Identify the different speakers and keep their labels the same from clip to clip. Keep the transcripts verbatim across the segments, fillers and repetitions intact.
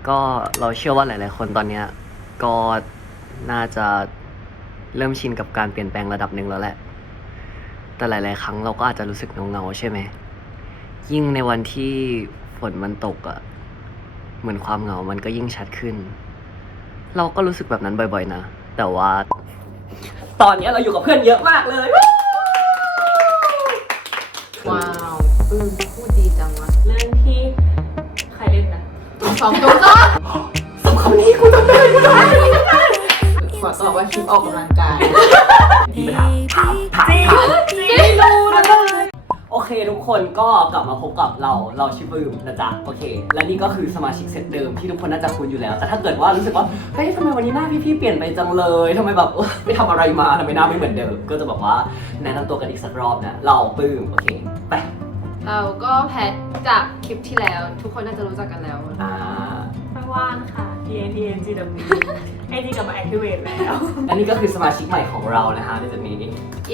Speaker 1: ก็เราเชื่อว่าหลายๆคนตอนเนี้ยก็น่าจะเริ่มชินกับการเปลี่ยนแปลงระดับหนึ่งแล้วแหละแต่หลายๆครั้งเราก็อาจจะรู้สึกเงาๆใช่ไหมยิ่งในวันที่ฝนมันตกอะเหมือนความเหงามันก็ยิ่งชัดขึ้นเราก็รู้สึกแบบนั้นบ่อยๆนะแต่ว่าตอนนี้เราอยู่กับเพื่อนเยอะมากเลย
Speaker 2: ว้าวอืมพูดดีจังวะ
Speaker 3: เรื่องที่ใครเล่นนะ
Speaker 2: สองตัวก็
Speaker 1: สองคำนี้กูจำได้กูจำได้
Speaker 2: ขอตอบว่าคลิปออกกำลังกาย
Speaker 1: มีปัญหาถามถามถาม
Speaker 2: ไม่รู้นะ
Speaker 1: โอเคทุกคนก็กลับมาพบกับเราเราชื่อปื้มนะจ๊ะโอเคและนี่ก็คือสมาชิกเซตเดิมที่ทุกคนน่าจะคุ้นอยู่แล้วแต่ถ้าเกิดว่ารู้สึกว่าเฮ้ยทำไมวันนี้หน้าพี่ๆเปลี่ยนไปจังเลยทำไมแบบเออไปทำอะไรมาทำไมหน้าไม่เหมือนเดิมก็จะบอกว่าแนะนำตัวกันอีกสักรอบนะเราปื้มโอเคไป
Speaker 2: เราก็แพทจากคลิปที่แล้ว ทุกคนน่าจะรู้จักกันแล้ว
Speaker 1: อ่า
Speaker 3: ไม่ว่างค่ะ T N T N G W ไอจีกลับมา activate แล้ว
Speaker 1: และนี่ก็คือสมาชิกใหม่ของเรานะฮะในจุดนี้
Speaker 2: เย้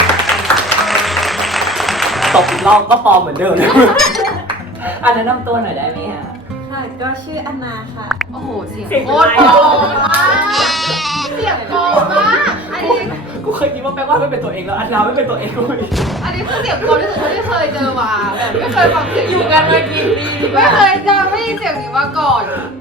Speaker 1: ตบอีกรอบก็ปลอมเหมือนเดิมนะ อ่ะแนะนำตัวหน่อยได้ไหมฮะ
Speaker 3: ค่ะก็ชื่ออันนาค่ะ
Speaker 2: โอ้โหเสียง
Speaker 3: เสียง
Speaker 2: โคตรโกงมากเสียงโกงมากอันนี้
Speaker 1: กูเคยคิดว่าแปลว่าไม่เป็นตัวเองแล้วอันนาไม่เป็นตัวเองเลย
Speaker 2: อันนี้คือเสียงโกงที่สุดที่เคยเจอมาแบบไม่เคยฟังเสียง
Speaker 3: อยู่กันมากี่ปี
Speaker 2: ไม่เคยเจอไม่ได้เสียงนี้มาก่อน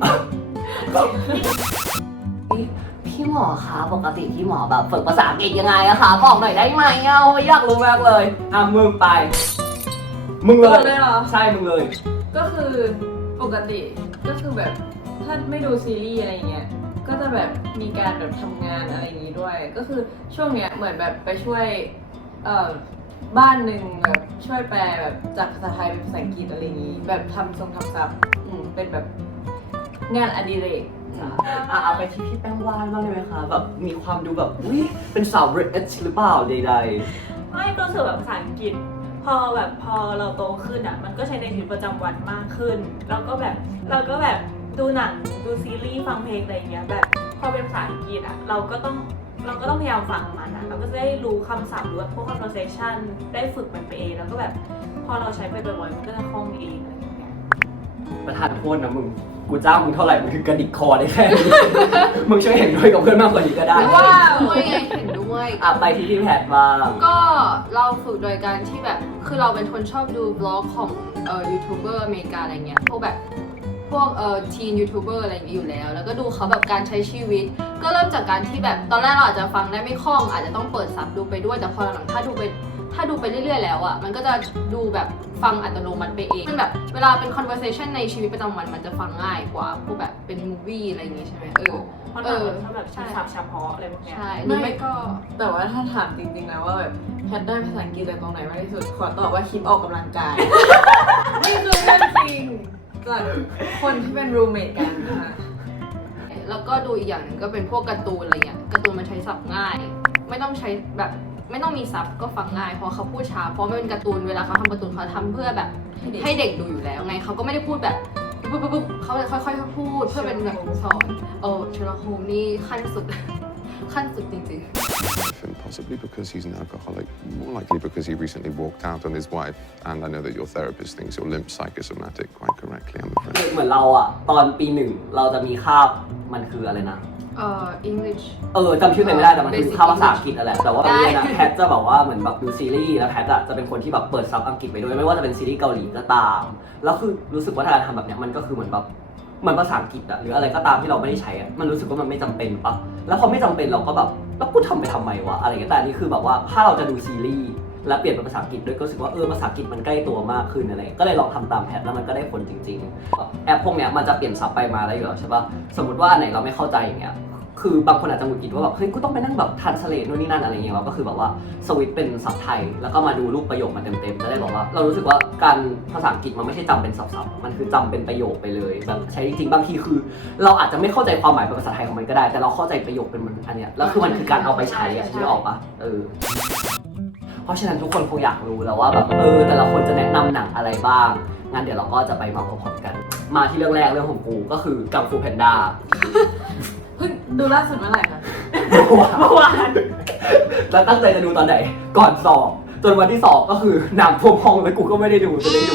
Speaker 1: พี่หมอคะปกติพี่หมอแบบฝึกภาษาอังกฤษยังไงอะคะบอกหน่อยได้ไหมเอาไม่อยากรู้มากเลยอ่ะมึงไปมึงเลย
Speaker 3: เลยเหรอ
Speaker 1: ใช่มึงเลย
Speaker 3: ก็คือปกติก็คือแบบถ้าไม่ดูซีรีส์อะไรเงี้ยก็จะแบบมีการแบบทำงานอะไรอย่างงี้ด้วย ก็คือช่วงเนี้ยเหมือนแบบไปช่วยเอ่อบ้านหนึ่งแบบช่วยแปลแบบจากภาษาไทยเป็นภาษาอังกฤษอะไรอย่างงี้ แบบทำทรงทำซับอืมเป็นแบบงานอดิเรก
Speaker 1: อ่ะเอาไปที่พี่แป้งวานบ้างได้ไหมคะแบบมีความดูแบบอุ้ยเป็นสาวบริเอชหรือเปล่าใด
Speaker 4: ไม่ก็รู้สึกแบบภาษาอังกฤษ พอแบบพอเราโตขึ้นอ่ะมันก็ใช้ในชีวิตประจำวันมากขึ้นแล้วก็แบบเราก็แบบดูหนังดูซีรีส์ฟังเพลงอะไรอย่างเงี้ยแบบพอเป็นภาษาอังกฤษอ่ะเราก็ต้องเราก็ต้องพยายามฟังมันอ่ะเราก็จะได้รู้คำศัพท์หรือว่าพวก conversation ได้ฝึกมันไปเองแล้วก็แบบพอเราใช้ไปบ่อยๆมันก็จะคล่องเองอะไรอย่างเงี้ย
Speaker 1: ๆประธานโทษนะมึงกูจ้างมึงเท่าไหร่มึงถึงกระดิกคอได้แค่นี้ มึงช่วยเห็นด้วยกับเพื่อนมากกว่านี้ก็ได้
Speaker 2: ว่าด้วยไงเห็นด้วย
Speaker 1: อ่ะไปที่พี่แพทบ้าง
Speaker 2: ก็เราฝึกโดยการที่แบบคือเราเป็นคนชอบดูบล็อกของเอ่อยูทูบเบอร์อเมริกาอะไรเงี้ยพวกแบบพวกเอ่อทีนยูทูบเบอร์อะไรอย่างเงี้ยอยู่แล้ว แล้วก็ดูเขาแบบการใช้ชีวิต ก็เริ่มจากการที่แบบตอนแรกเราอาจจะฟังได้ไม่คล่องอาจจะต้องเปิดซับดูไปด้วยแต่พอหลังๆถ้าดูไปถ้าดูไปเรื่อยๆแล้วอ่ะมันก็จะดูแบบฟังอัตโนมัติไปเองมันแบบเวลาเป็น conversation ในชีวิตประจำวันมันจะฟังง่ายกว่าพวกแบบเป็น movie อะไรอย่างงี้ใช่ไหมเออ
Speaker 4: เพราะห
Speaker 2: เอ
Speaker 4: นัง
Speaker 2: อ
Speaker 4: มันชอบแบบใช้ศัพท์เฉพาะอะไรพวกเนี้ย
Speaker 2: ใช่หรือไม่ก็
Speaker 3: แต่ว่าถ้าถามจริงๆนะว่าแบบแพทได้ภาษาอังกฤษจากตรงไหนมากที่สุดขอตอบว่าคลิปออกกำลังกาย นี่คือเรื่องจริงจากคนที่เป็นรูเมทกันนะคะ
Speaker 2: แล้วก็ดูอีกอย่างหนึ่งก็เป็นพวกการ์ตูนอะไรเงี้ยการ์ตูนมันใช้ศัพท์ง่าย ไม่ต้องใช้แบบไม่ต้องมีซับก็ฟังง่ายเพราะเขาพูดช้าเพราะมันเป็นการ์ตูนเวลาเขาทำการ์ตูนเขาทำเพื่อแบบให้เด็กดูอยู่แล้วไงเขาก็ไม่ได้พูดแบบปุ๊บปุ๊บปุ๊บเขาจะค่อยๆพูดเพื่อเป็นแบบสอนโอ้เชอร์ล็อกโฮมนี่ขั้นสุด ขั้นสุดจริง
Speaker 5: Possibly because he's an alcoholic, more likely because he recently walked out on his wife, and I know that your therapist thinks you're limp psychosomatic quite correctly, I'm afraid.
Speaker 1: เหมือนเราอะตอนปีหนึ่งเราจะมีคาบมันคืออะไรนะ
Speaker 2: ๆเอ่อ English
Speaker 1: เออจำชื่อไม่ได้แต่มันคือ
Speaker 2: Basic
Speaker 1: คาบภาษาอังกฤษนั่นแหละแต่ว่า
Speaker 2: ได้
Speaker 1: เรียนอะแพทจะแบบว่าเหมือนแบบดูซีรีส์แล้วแพทอะจะเป็นคนที่แบบเปิดซับอังกฤษไปด้วยไม่ว่าจะเป็นซีรีส์เกาหลีก็ตามแล้วคือรู้สึกว่าถ้าเราทำแบบเนี้ยมันก็คือเหมือนแบบเหมือนภาษาอังกฤษอะหรืออะไรก็ตามที่เราไม่ได้ใช้อะมันรู้สึกว่ามันไม่จำเป็นปะแล้วพอไม่จำเป็นเราก็แบบแล้วกูทำไปทำไมวะอะไรอย่างเงี้ยแต่อันนี้คือแบบว่าถ้าเราจะดูซีรีส์แล้วเปลี่ยนเป็นภาษาอังกฤษด้วยก็รู้สึกว่าเออภาษาอังกฤษมันใกล้ตัวมากขึ้นอะไรก็เลยลองทำตามแพทแล้วมันก็ได้ผลจริงๆแอปพวกเนี้ยมันจะเปลี่ยนซับไปมาได้อยู่แล้วใช่ปะสมมติว่าอันไหนเราไม่เข้าใจอย่างเงี้ยคือบางคนอาจจะหงุดหงิดว่าแบบเฮ้ยกูต้องไปนั่งแบบทันสเลทนู่นนี่นั่นอะไรอย่างเงี้ยเราก็คือแบบว่าสวิตช์เป็นซับไทยแล้วก็มาดูรูปประโยคมันเต็มๆจะได้บอกว่าเรารู้สึกว่าการภาษาอังกฤษมันไม่ใช่จำเป็นศัพท์ๆมันคือจำเป็นประโยคไปเลยแบบใช้จริงๆบางทีคือ เราอาจจะไม่เข้าใจความหมายเป็นภาษาไทยของมันก็ได้แต่เราเข้าใจประโยคเป็นมันอันเนี้ยแล้วคือมันคือการเอาไปใช้อะที่ออกปะเออเพราะฉะนั้นทุกคนคงอยากรู้แล้วว่าแบบเออแต่ละคนจะแนะนำหนังอะไรบ้างงั้นเดี๋ยวเราก็จะไปมาพร้อมๆกัน มาที่เรื่องแรกเรื่องของกูก็คือกังฟูแพนด้า
Speaker 3: เพิ่งดูล่าสุดเมื่อไหร่คะ
Speaker 1: เมื่อวานแล้วตั้งใจจะดูตอนไหนก่อนสอบจนวันที่สอบก็คือหนังท่วมห้องแล้วกูก็ไม่ได้ดูจะได้ดู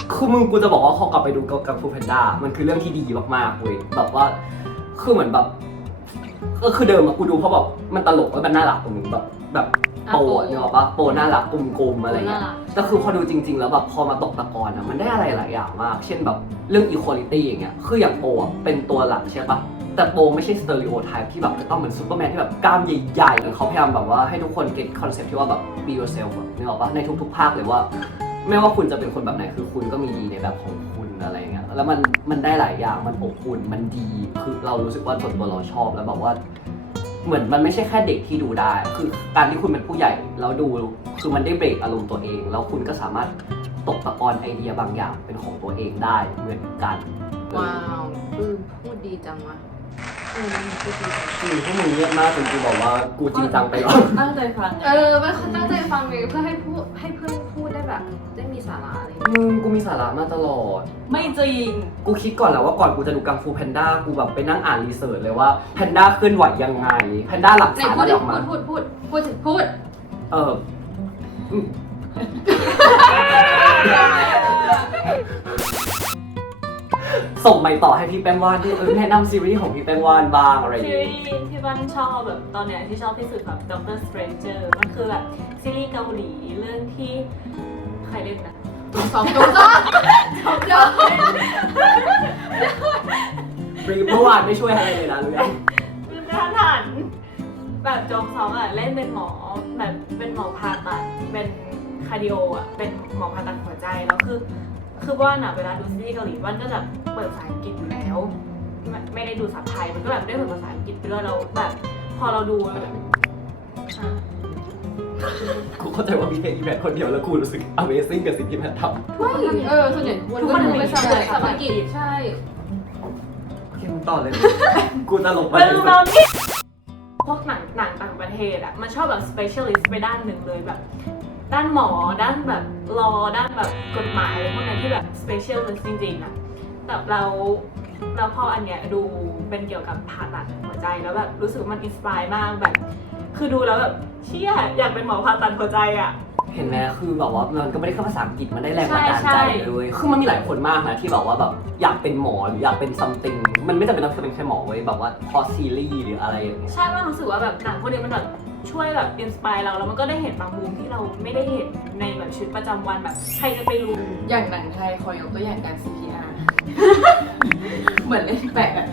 Speaker 1: คือมึงกูจะบอกว่าพอกลับไปดูกังฟูแพนด้ามันคือเรื่องที่ดีมากๆเว้ยแบบว่าคือเหมือนแบบก็คือเดิมอะกูดูเพราะแบบมันตลกแล้วมันน่ารักตรงนึงแบบแบบโปเนี่ยหรอปะโปน่ารักกลมๆอะไรเงี้ยแต่คือพอดูจริงๆแล้วแบบพอมาตกตะกอนอะมันได้อะไรหลายอย่างมากเช่นแบบเรื่อง equality อย่างเงี้ยคืออย่างโปอะเป็นตัวหลักใช่ปะแต่โปไม่ใช่สเตอริโอไทป์ที่แบบจะต้องเหมือนซูเปอร์แมนที่แบบกล้ามใหญ่ๆเขาพยายามแบบว่าให้ทุกคนเก็ตคอนเซ็ปต์ที่ว่าแบบ be yourself อะนึกออกปะในทุกๆภาคเลยว่าไม่ว่าคุณจะเป็นคนแบบไหนคือคุณก็มีดีในแบบของคุณอะไรเงี้ยแล้วมันมันได้หลายอย่างมันอบอุ่นมันดีคือเรารู้สึกว่าส่วนตัวเราชอบแล้วแบบว่าเหมือนมันไม่ใช่แค่เด็กที่ดูได้คือการที่คุณเป็นผู้ใหญ่แล้วดูคือมันได้เบรกอารมณ์ตัวเองแล้วคุณก็สามารถตกตะกอนไอเดียบางอย่างเป็นของตัวเองได้เหมือนกัน
Speaker 2: ว้าวปื้มพูดดีจังวะเออพูดดีจัง
Speaker 1: จริงพวกมึงเงียบมากจนกูบอกว่ากูจริงจังไปหรอ
Speaker 3: ตั้งใจฟังไง
Speaker 2: เออมันเขาตั้งใจฟังเลยเพื่อให้พูดให้เพื่อนพูดได้แบบได้มีสาระอะไรอย่างเงี้ย
Speaker 1: มึงกูมีสาระมาตลอด
Speaker 3: ไม่จริง
Speaker 1: กูคิดก่อนแล้วว่าก่อนกูจะดูกังฟูแพนด้ากูแบบไปนั่งอ่านรีเสิร์ชเลยว่าแพนด้าเคลื่อนไหวยังไงแพนด้าหลับ
Speaker 2: ไหน
Speaker 1: สาร
Speaker 2: พู
Speaker 1: อะ
Speaker 2: ด
Speaker 1: ไร
Speaker 2: ดิ
Speaker 1: ออกมา
Speaker 2: พูดพูดพูดพูดถึงพูด
Speaker 1: เอออืมส่งไปต่อให้พี่แป้งวานด้วยเออแนะนำซีรีส์ของพี่แป้งวานบ้างอะไรอย่าง
Speaker 4: ซี
Speaker 1: เงี้ย
Speaker 4: รีส์ที่บ้านชอบแบบตอนเนี้ยที่ชอบที่สุดแบบ Doctor Stranger มันคือแบบซีรีส์เกาหลีเรื่องที่ใครเล่นนะ
Speaker 2: สองตัวจ้าเดี๋ยว
Speaker 1: รีเมื่อวานไม่ช่วยอะไรเลยนะรู้ยัง
Speaker 4: คือไม่ทันหันแบบจงซองอ่ะเล่นเป็นหมอแบบเป็นหมอผ่าตัดเป็นคาร์ดิโออ่ะเป็นหมอผ่าตัดหัวใจแล้วคือคือว่านอ่ะเวลาดูซีรีส์เกาหลีว่านก็จะเปิดภาษาอังกฤษอยู่แล้วไม่ไม่ได้ดูซับไทยมันก็แบบได้เปิดภาษาอังกฤษไปด้วยแล้วแบบพอเราดูแล้วแบบอ่ะ
Speaker 1: กูเข้าใจว่ามีแค่อีแพทคนเดียวแล้วกูรู้สึก Amazing กับสิ่งที่แพททำ
Speaker 2: ไม่เออส่วนใหญ่ทุกคนเป็นภาษาภาษาอังกฤษใช่
Speaker 1: โอเคมึงต่อเลย กูจะลงไป
Speaker 4: มันเราที่พวกหนังหนังต่างประเทศอะมันชอบแบบ specialist ไปด้านหนึ่งเลยแบบ ด้านหมอด้านแบบรอด้านแบบกฎหมายอะไรพวกนั้นที่แบบ specialist จริงๆอะแต่เราเราพออันเนี้ยดูเป็นเกี่ยวกับผ่าตัดหัวใจแล้วแบบรู้สึกมันอินสปายมากแบบ คือดูแล้วแบบเชี่ยอยากเป็นหมอผ่าตัดหัวใจอะ
Speaker 1: เห็นไหมคือแบบว่ามันก็ไม่ได้แค่ภาษาอังกฤษมันได้แรงบันดาล
Speaker 4: ใช่
Speaker 1: ใจ
Speaker 4: ใช่
Speaker 1: เลยคือมันมีหลายคนมากนะที่แบบว่าแบบอยากเป็นหมอหรืออยากเป็น something มันไม่จำเป็นต้องเป็นแค่หมอเว้ยแบบว่าพอซีรีส์หรืออะไรอย่างเงี้ย
Speaker 4: ใช่ว่ารู้สึกว่าแบบหนังพวกนี้มันแบบช่วยแบบอินสปายเราแล้วมันก็ได้เห็นบางมุมที่เราไม่ได้เห็นในแบบชีวิตประจำวันแบบใครจะไปรู้
Speaker 3: อย่างหนังไทยขอยกตัวอย่างการ ซี พี อาร์ เหมือนเล่นแปะอะ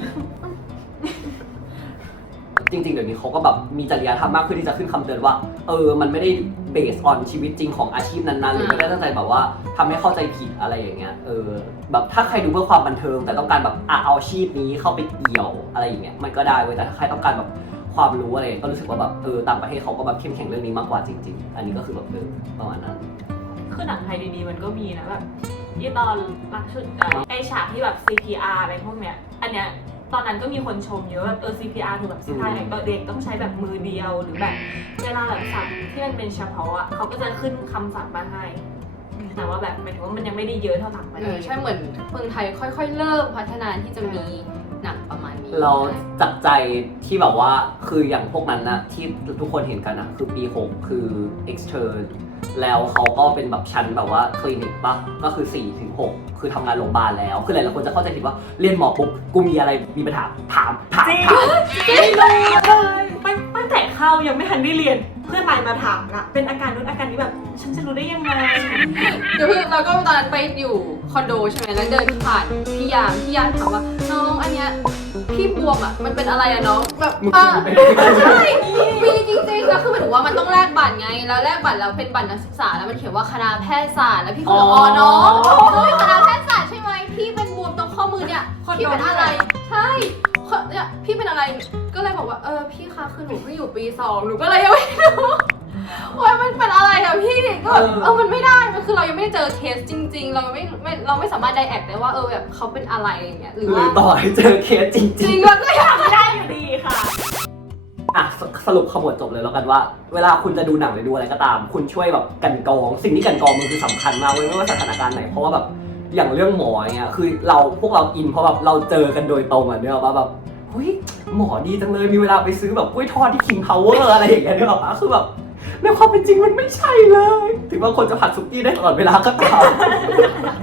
Speaker 1: จริงๆเดี๋ยวนี้เขาก็แบบมีจริยธรรมมากขึ้นที่จะขึ้นคำเตือนว่าเออมันไม่ได้เบสออนชีวิตจริงของอาชีพนั้นๆหรือไม่ได้ตั้งใจแบบว่าทำให้เข้าใจผิดอะไรอย่างเงี้ยเออแบบถ้าใครดูเพื่อความบันเทิงแต่ต้องการแบบอ่ะเอาอาชีพนี้เข้าไปเกี่ยวอะไรอย่างเงี้ยมันก็ได้เว้ยแต่ถ้าใครต้องการแบบความรู้อะไรก็รู้สึกว่าแบบเออต่างประเทศเขาก็แบบเข้มแข็งเรื่องนี้มากกว่าจริงๆอันนี้ก็คือแบบเออประมาณนั้น
Speaker 4: คือหนังไทยดีๆมันก็มีนะแบบที่ตอนรักชุดเอ่อไอฉากที่แบบ ซี พี อาร์ อะไรพวกเนี้ยอันเนี้ยตอนนั้นก็มีคนชมเยอะแบบเออ ซี พี อาร์ ถูกแบบสุดท้ายเด็กต้องใช้แบบมือเดียวหรือแบบเวลาแบบศัพท์ที่มันเป็นเฉพาะอ่ะเขาก็จะขึ้นคำศัพท์มาให้แต่ว่าแบบหมายถึงว่ามันยังไม่ได้เยอะเท่าต่างประ
Speaker 2: เอ
Speaker 4: เท
Speaker 2: อ
Speaker 4: ศ
Speaker 2: ใช่เหมือนเมืองไทยค่อยๆ เริ่มพัฒนาที่จะมีหนังประมาณนี้
Speaker 1: เราจักใจที่แบบว่าคืออย่างพวกนั้นนะที่ทุกคนเห็นกันนะคือปีหกคือ extern แล้วเขาก็เป็นแบบชั้นแบบว่าคลินิกปะก็คือสี่ถึงหกคือทำงานโรงพยาบาลแล้วคือหลายๆคนจะเข้าใจผิดว่าเรียนหมอปุ๊บกูมีอะไรมีปัญหาถามถาม
Speaker 4: จริง
Speaker 1: ถาม
Speaker 4: จริงเลยตั้งตั้งแต่เข้ายังไม่ทันได้เรียนเพื่อนไลน์มาถามนะเป็นอาการนู้นอาการนี้แบบฉันจะรู้ได้ยังไง
Speaker 2: เดี๋ยวเพิ่งเราก็ตอนนั้นไปอยู่คอนโดใช่ไหมแล้วเดินผ่านพี่ยามพี่ยามถามว่าน้องอันเนี้ยพี่บวมอ่ะมันเป็นอะไรอะน้องแบบ
Speaker 1: มึง
Speaker 2: อ่ะ
Speaker 1: เป็น
Speaker 2: ใช่มีจริงๆแล้วคือหมายถึงว่ามันต้องแลกบัตรไงแล้วแลกบัตรแล้วเป็นบัตรนักศึกษาแล้วมันเขียนว่าคณะแพทยศาสตร์แล้วพี่ก็บอกอ๋อน้องเฮ้ยคณะแพทยศาสตร์ใช่ไหมพี่เป็นบวมตรงข้อมือเนี่ยพี่เป็นอะไรใช่เนี่ยพี่เป็นอะไรก็เลยบอกว่าเออพี่คะคือหนูเพิ่งอยู่ปีสองหนูก็เลยยังไม่รู้ว่ามันเป็นอะไรอะพี่ก็แบบเออมันไม่ได้มันคือเรายังไม่ได้เจอเคสจริง ๆ เราไม่ไม่เราไม่สามารถไดแอกได้ว่าเออแบบเขาเป็นอะไรอย่างเงี้ยหรือ
Speaker 1: หรื
Speaker 2: ว่า
Speaker 1: อต่อให้เจอเคสจ
Speaker 2: จ
Speaker 1: ริ
Speaker 2: ริ
Speaker 1: ง
Speaker 2: งมันก็อยาก
Speaker 4: ไม่ได้อยู่ดีค่ะ
Speaker 1: ๆอ่ะสสรุปขมวดจบเลยแล้วกันว่า เวลาคุณจะดูหนังหรือดูอะไรก็ตาม คุณช่วยแบบกันกรอง สิ่งที่กันกรองมันคือสำคัญมากเว้ยไม่ว่าสถานการณ์ไหนเพราะว่าแบบอย่างเรื่องหมออย่างเงี้ยคือเราพวกเราอินเพราะแบบเราเจอกันโดยตรงอ่ะเนี่ยว่าแบบเฮ้ยหมอดีจังเลยมีเวลาไปซื้อแบบกล้วยทอดที่ King Power อะไรอย่างเงี้ยเนี่ยหรอปะคือแบบในความเป็นจริงมันไม่ใช่เลย ถึงบางคนจะผัดซุกี้ได้ตลอดเวลาก็ตาม
Speaker 2: ย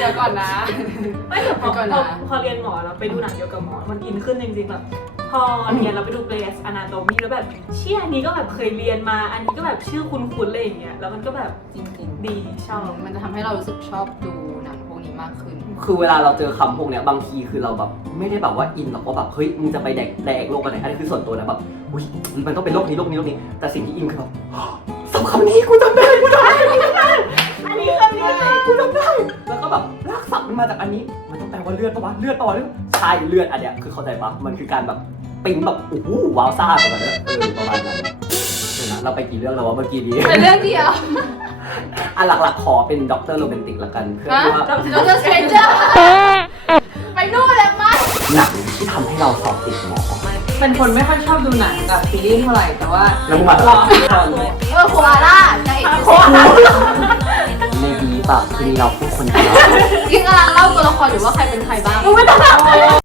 Speaker 2: ดี๋ยวก่อนนะ
Speaker 4: ไม่แต่พอ
Speaker 2: ไปก่อน
Speaker 4: พอ
Speaker 2: นะ
Speaker 4: พอเรียนหมอเราไปดูหนังเกี่ยวกับหมอมันอินขึ้นจริงๆแบบพอเรียนเราไปดู Grey's Anatomy แล้วแบบเชี่ยอันนี้ก็แบบเคยเรียนมา อันนี้ก็แบบชื่อคุ้นๆเลยอย่างเงี้ยแล้วมันก็แบบ
Speaker 2: จริง
Speaker 4: ดีชอบ
Speaker 2: ๆมันจะทำให้เรารู้สึกชอบดูหนังพวกนี้มากขึ้น
Speaker 1: คือเวลาเราเจอคำพวกเนี้ยบางทีคือเราแบบไม่ได้แบบว่าอินหรอกว่าแบบเฮ้ยมึงจะไปแดกแดกโลกกันไหนอันนี้คือส่วนตัวนะแบบอุ้ยมันต้องเป็นโลกนี้โลกนี้โลกนี้แต่สิ่งที่อินคือแบบสำคำนี้กูจำได้กูจำได้กูจำได้อันนี้คำนี้กูจำได้แล้วก็แบบรากศัพท์มันมาจากอันนี้มันต้องแปลว่าเลือดปะวะเลือดปะวะเลือดใช่เลือดอันเนี้ยคือเข้าใจปะมันคือการแบบปิ๊งแบบโอ้โหว้าวซ่าประมาณนั้นเออประมาณนั้นเดี๋ยวนะเราไปกี่เรื่องแล้ววะเมื่อกี้นี้
Speaker 2: เป็นเรื่องเดียว
Speaker 1: อ่ะหลักๆขอเป็นด็อกเตอร์โรแมนติกละกันเพื่อ
Speaker 2: ฮะ
Speaker 1: ที่ว่า
Speaker 2: ดรสเตรนเจอร์ไปนู่นเลยมั้ย
Speaker 1: หนังที่ทำให้เราสอบติดหมอ
Speaker 3: เป็นคนไม่ค่อยชอบดูหนังกับซีรีส์เท่าไหร่แต่ว่า
Speaker 1: แล้วมึงมา
Speaker 3: ลอง
Speaker 2: เออโคอาล่าใช่โคอา
Speaker 1: ในดีป่ะคือมีเราพูดคนเดียว
Speaker 2: ยิ่งกำลังเล่าตัวละครหรือว่าใครเป็นใครบ้าง
Speaker 4: มึงไม่ต้องถามเลย